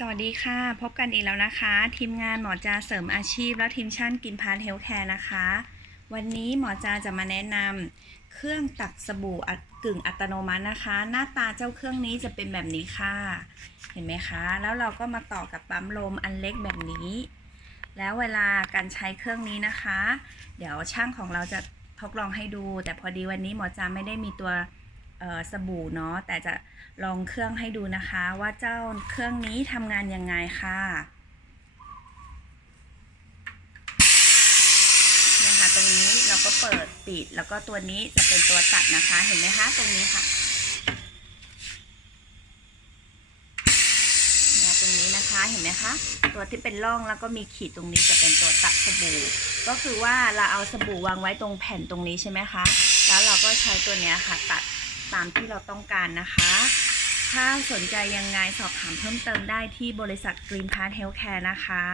สวัสดีค่ะ พบกันอีกแล้วนะคะ ทีมงานหมอจาเสริมอาชีพ และทีมช่างกินพาร์ทเฮลท์แคร์นะคะ วันนี้หมอจาจะมาแนะนำเครื่องตักสบู่กึ่งอัตโนมัตินะคะ หน้าตาเจ้าเครื่องนี้จะเป็นแบบนี้ค่ะ เห็นไหมคะ แล้วเราก็มาต่อกับปั๊มลมอันเล็กแบบนี้ แล้วเวลาการใช้เครื่องนี้นะคะ เดี๋ยวช่างของเราจะทดลองให้ดู แต่พอดีวันนี้หมอจาไม่ได้มีตัว สบู่เนาะแต่จะลองเครื่องให้ดูนะคะว่าเจ้าเครื่องนี้ทำงานยังไงค่ะเนี่ยค่ะตรงนี้เราก็เปิดปิดแล้วก็ตัวนี้จะเป็นตัวตัดนะคะเห็นไหมคะตรงนี้ค่ะเนี่ยตรงนี้นะคะเห็นไหมคะตัวที่เป็นร่องแล้วก็มีขีดตรงนี้จะเป็นตัวตัดสบู่ ก็คือว่าเราเอาสบู่วางไว้ตรงแผ่นตรงนี้ใช่ไหมคะแล้วเราก็ใช้ตัวนี้ค่ะตัด ตามที่เราต้องการนะคะ ถ้าสนใจยังไงสอบถามเพิ่มเติมได้ที่บริษัท Green Path Healthcare นะคะ